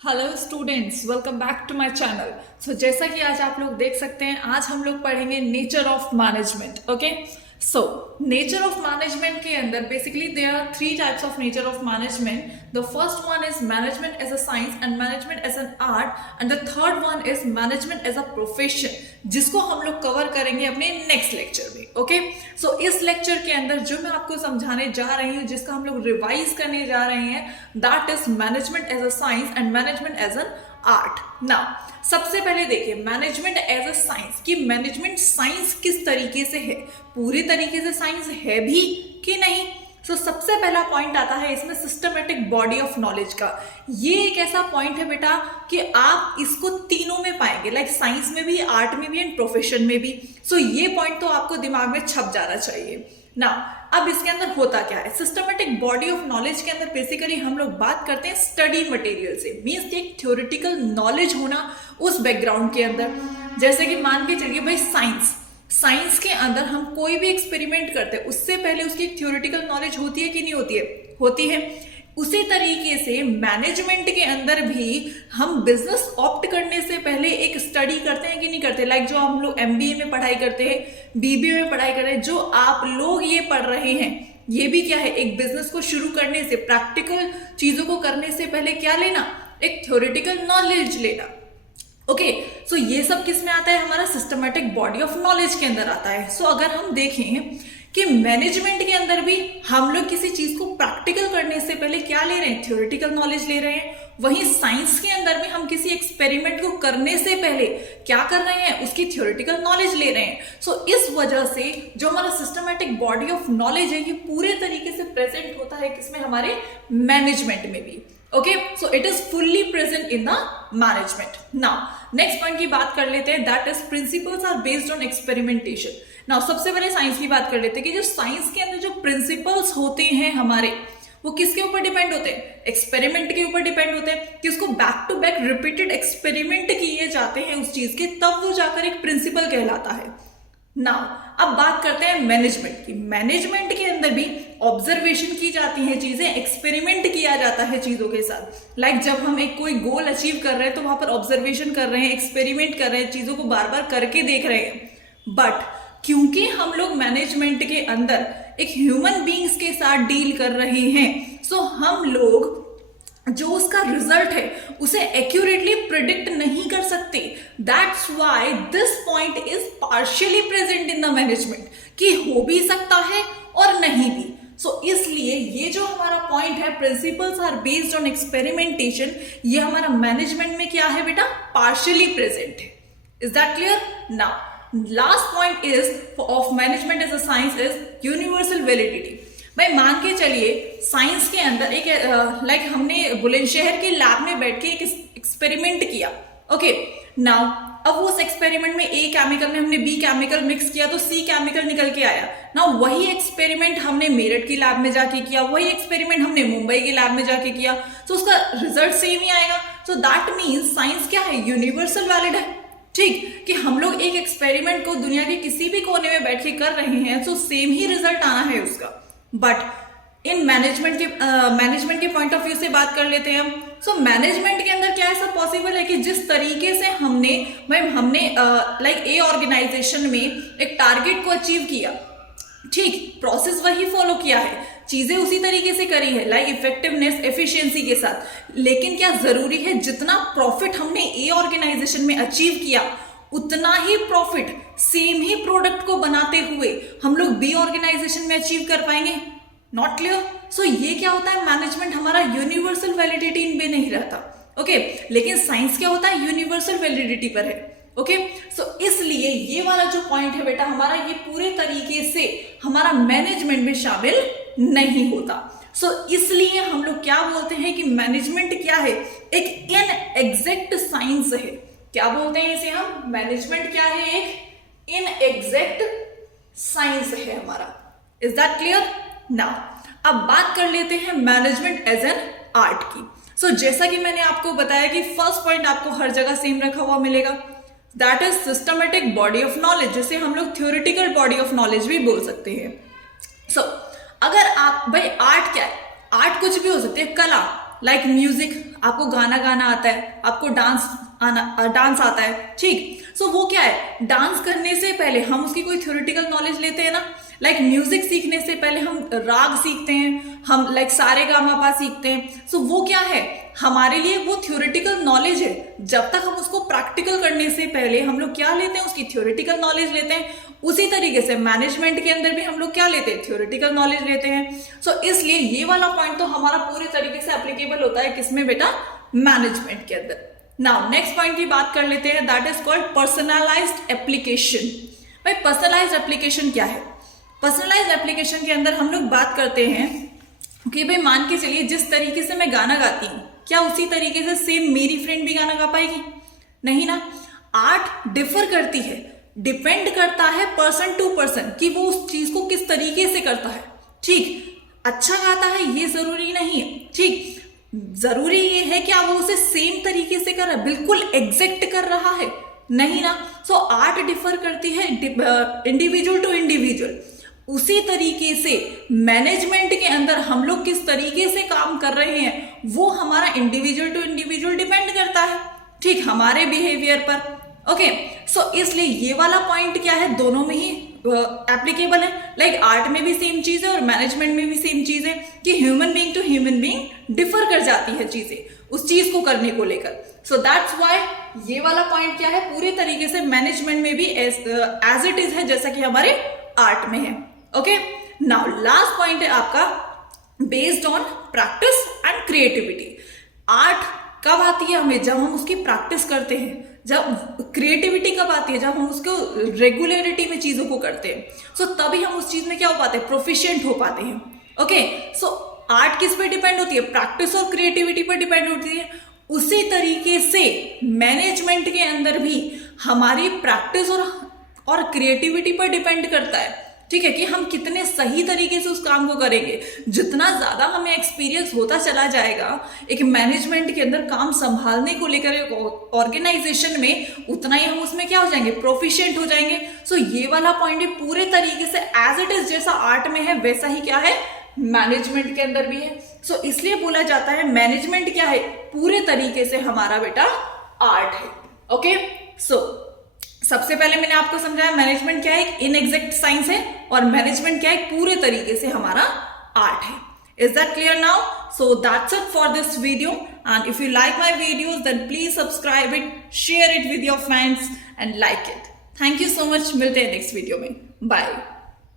Hello students, welcome back to my channel. जैसा कि आज आप लोग देख सकते हैं, आज हम लोग पढ़ेंगे nature of management. Okay, so nature of management के अंदर basically there are three types of nature of management. The first one is management as a science and management as an art, and the third one is management as a profession, जिसको हम लोग cover करेंगे अपने next lecture में। Okay, so इस lecture के अंदर जो मैं आपको समझाने जा रही हूँ, जिसका हम लोग रिवाइज करने जा रहे हैं, that is management as a science and management as an art. Now सबसे पहले देखिए मैनेजमेंट एज अ साइंस कि मैनेजमेंट साइंस किस तरीके से है, पूरी तरीके से साइंस है भी कि नहीं। सबसे पहला पॉइंट आता है इसमें सिस्टमेटिक बॉडी ऑफ नॉलेज का। ये एक ऐसा पॉइंट है बेटा कि आप इसको तीनों में पाएंगे, लाइक साइंस में भी, आर्ट में भी एंड प्रोफेशन में भी। ये पॉइंट तो आपको दिमाग में छप जाना चाहिए ना। अब इसके अंदर होता क्या है, सिस्टमेटिक बॉडी ऑफ नॉलेज के अंदर बेसिकली हम लोग बात करते हैं स्टडी मटेरियल से, मीन्स एक थ्योरेटिकल नॉलेज होना उस बैकग्राउंड के अंदर। जैसे कि मान के चलिए भाई साइंस के अंदर हम कोई भी एक्सपेरिमेंट करते हैं, उससे पहले उसकी एक थ्योरेटिकल नॉलेज होती है कि नहीं होती है? होती है। उसी तरीके से मैनेजमेंट के अंदर भी हम बिजनेस ऑप्ट करने से पहले एक स्टडी करते हैं कि नहीं करते? लाइक जो हम लोग एमबीए में पढ़ाई करते हैं, बीबीए में पढ़ाई कर रहे हैं, जो आप लोग ये पढ़ रहे हैं, ये भी क्या है, एक बिजनेस को शुरू करने से, प्रैक्टिकल चीजों को करने से पहले क्या लेना? एक थ्योरेटिकल नॉलेज लेना। ओके, ये सब किस में आता है? हमारा सिस्टमेटिक बॉडी ऑफ नॉलेज के अंदर आता है। अगर हम देखें कि मैनेजमेंट के अंदर भी हम लोग किसी चीज को प्रैक्टिकल करने से पहले क्या ले रहे हैं? थ्योरेटिकल नॉलेज ले रहे हैं। वहीं साइंस के अंदर भी हम किसी एक्सपेरिमेंट को करने से पहले क्या कर रहे हैं? उसकी थ्योरेटिकल नॉलेज ले रहे हैं। इस वजह से जो हमारा सिस्टमेटिक बॉडी ऑफ नॉलेज है, ये पूरे तरीके से प्रेजेंट होता है किसमें? हमारे मैनेजमेंट में भी। Okay, so it is fully present in the management. Now next point की बात कर लेते हैं, that is principles are based on experimentation. Now सबसे पहले साइंस की बात कर लेते हैं कि जो साइंस के अंदर जो प्रिंसिपल्स होते हैं हमारे, वो किसके ऊपर डिपेंड होते हैं? एक्सपेरिमेंट के ऊपर डिपेंड होते हैं कि उसको back to back repeated experiment किए जाते हैं उस चीज के, तब वो जाकर एक प्रिंसिपल कहलाता है। नाउ अब बात करते हैं मैनेजमेंट की। मैनेजमेंट के अंदर भी ऑब्जर्वेशन की जाती है चीजें, एक्सपेरिमेंट किया जाता है चीजों के साथ। लाइक जब हम एक कोई गोल अचीव कर रहे हैं तो वहां पर ऑब्जर्वेशन कर रहे हैं, एक्सपेरिमेंट कर रहे हैं, चीजों को बार बार करके देख रहे हैं। बट क्योंकि हम लोग मैनेजमेंट के अंदर एक ह्यूमन बींग्स के साथ डील कर रहे हैं, हम लोग जो उसका रिजल्ट है उसे एक्यूरेटली प्रिडिक्ट नहीं कर सकते। That's why this point is partially present in the management, कि हो भी सकता है और नहीं भी। इसलिए ये जो हमारा पॉइंट है, principles are based on experimentation, ये हमारा मैनेजमेंट में क्या है बेटा? पार्शियली प्रेजेंट है। Is that clear? Now last point is of management as a science is universal validity. भाई मान के चलिए साइंस के अंदर एक लाइक हमने बुलंदशहर के लैब में बैठ के एक एक्सपेरिमेंट किया। ओके, नाउ अब उस एक्सपेरिमेंट में ए केमिकल में हमने बी केमिकल मिक्स किया तो सी केमिकल निकल के आया। नाउ वही एक्सपेरिमेंट हमने मेरठ की लैब में जाके किया, वही एक्सपेरिमेंट हमने मुंबई की लैब में जाके किया, उसका रिजल्ट सेम ही आएगा। दैट मीन्स साइंस क्या है? यूनिवर्सल वैलिड है। ठीक, कि हम लोग एक एक्सपेरिमेंट को दुनिया के किसी भी कोने में बैठ के कर रहे हैं, सेम ही रिजल्ट आना है उसका। बट इन मैनेजमेंट के पॉइंट ऑफ व्यू से बात कर लेते हैं हम। मैनेजमेंट के अंदर क्या ऐसा पॉसिबल है कि जिस तरीके से हमने लाइक ए ऑर्गेनाइजेशन में एक टारगेट को अचीव किया, ठीक, प्रोसेस वही फॉलो किया है, चीजें उसी तरीके से करी है, लाइक इफेक्टिवनेस, एफिशिएंसी के साथ। लेकिन क्या जरूरी है जितना प्रॉफिट हमने ए ऑर्गेनाइजेशन में अचीव किया, उतना ही प्रॉफिट सेम ही प्रोडक्ट को बनाते हुए हम लोग बी ऑर्गेनाइजेशन में अचीव कर पाएंगे? Not clear. ये क्या होता है? मैनेजमेंट हमारा यूनिवर्सल वैलिडिटी इन पे नहीं रहता। ओके, लेकिन साइंस क्या होता है? यूनिवर्सल वैलिडिटी पर है। ओके, इसलिए ये वाला जो पॉइंट है बेटा हमारा, ये पूरे तरीके से हमारा मैनेजमेंट में शामिल नहीं होता। इसलिए हम लोग क्या बोलते हैं कि मैनेजमेंट क्या है? एक इनएग्जैक्ट साइंस है। क्या बोलते हैं इसे हम? मैनेजमेंट क्या है? एक इनएग्जैक्ट साइंस है हमारा। Is that clear? नाउ अब बात कर लेते हैं मैनेजमेंट एज एन आर्ट की। जैसा कि मैंने आपको बताया कि फर्स्ट पॉइंट आपको हर जगह सेम रखा हुआ मिलेगा, that is systematic body of knowledge, जिसे हम लोग थ्योरेटिकल बॉडी ऑफ नॉलेज भी बोल सकते हैं। अगर आप भाई आर्ट क्या है? आर्ट कुछ भी हो सकती है, कला, लाइक म्यूजिक, आपको गाना गाना आता है, आपको डांस आता है, ठीक। सो वो क्या है, डांस करने से पहले हम उसकी कोई थ्योरेटिकल नॉलेज लेते हैं ना। लाइक म्यूजिक सीखने से पहले हम राग सीखते हैं, हम लाइक सारे गामा पा सीखते हैं। सो वो क्या है, हमारे लिए वो थ्योरेटिकल नॉलेज है। जब तक हम उसको प्रैक्टिकल करने से पहले हम लोग क्या लेते हैं, उसकी थ्योरेटिकल नॉलेज लेते हैं। उसी तरीके से मैनेजमेंट के अंदर भी हम लोग क्या लेते हैं, थ्योरेटिकल नॉलेज लेते हैं। सो इसलिए ये वाला पॉइंट तो हमारा पूरे तरीके से एप्लीकेबल होता है किसमें बेटा, मैनेजमेंट के अंदर। नाउ नेक्स्ट पॉइंट की बात कर लेते हैं, that is called personalised application. भाई पर्सनलाइज्ड एप्लीकेशन क्या है? पर्सनलाइज्ड एप्लीकेशन के अंदर हम लोग बात करते हैं कि भाई मान के चलिए जिस तरीके से मैं गाना गाती हूँ, क्या उसी तरीके से सेम मेरी फ्रेंड भी गाना गा पाएगी? नहीं ना। आर्ट डिफर करती है, डिपेंड करता है पर्सन टू पर्सन कि वो उस चीज को किस तरीके से करता है, ठीक। अच्छा गाता है ये जरूरी नहीं है, ठीक। जरूरी ये है कि वो उसे सेम तरीके से कर रहा है, बिल्कुल एग्जैक्ट कर रहा है, नहीं ना। सो आर्ट डिफर करती है इंडिविजुअल टू इंडिविजुअल। उसी तरीके से मैनेजमेंट के अंदर हम लोग किस तरीके से काम कर रहे हैं वो हमारा इंडिविजुअल टू इंडिविजुअल डिपेंड करता है, ठीक, हमारे बिहेवियर पर। ओके, सो इसलिए ये वाला पॉइंट क्या है, दोनों में ही एप्लीकेबल है। लाइक आर्ट में भी सेम चीज है और मैनेजमेंट में भी सेम चीज है कि human being to human being differ कर जाती है चीजें उस चीज को करने को लेकर। सो दैट्स व्हाई ये वाला पॉइंट क्या है, पूरे तरीके से मैनेजमेंट में भी एज इट इज है जैसा कि हमारे आर्ट में है। ओके, नाउ लास्ट पॉइंट है आपका based on practice and creativity. Art कब आती है हमें, जब हम उसकी प्रैक्टिस करते हैं। जब क्रिएटिविटी कब आती है, जब हम उसको रेगुलरिटी में चीजों को करते हैं। सो तभी हम उस चीज में क्या हो पाते हैं, प्रोफिशिएंट हो पाते हैं। ओके, सो आर्ट किस पे डिपेंड होती है, प्रैक्टिस और क्रिएटिविटी पर डिपेंड होती है। उसी तरीके से मैनेजमेंट के अंदर भी हमारी प्रैक्टिस और क्रिएटिविटी पर डिपेंड करता है, ठीक है, कि हम कितने सही तरीके से उस काम को करेंगे। जितना ज्यादा हमें एक्सपीरियंस होता चला जाएगा एक मैनेजमेंट के अंदर काम संभालने को लेकर एक ऑर्गेनाइजेशन में, उतना ही हम उसमें क्या हो जाएंगे, प्रोफिशिएंट हो जाएंगे। सो ये वाला पॉइंट पूरे तरीके से एज इट इज जैसा आर्ट में है वैसा ही क्या है, मैनेजमेंट के अंदर भी है। सो इसलिए बोला जाता है मैनेजमेंट क्या है, पूरे तरीके से हमारा बेटा आर्ट है। ओके, सो सबसे पहले मैंने आपको समझाया मैनेजमेंट क्या है, एक इनएग्जैक्ट साइंस है, और मैनेजमेंट क्या है, पूरे तरीके से हमारा आर्ट है। Is that clear now? So that's it for this video, and if you like my videos then please subscribe it, share it with your friends and like it. Thank you so much, मिलते हैं next video में, bye.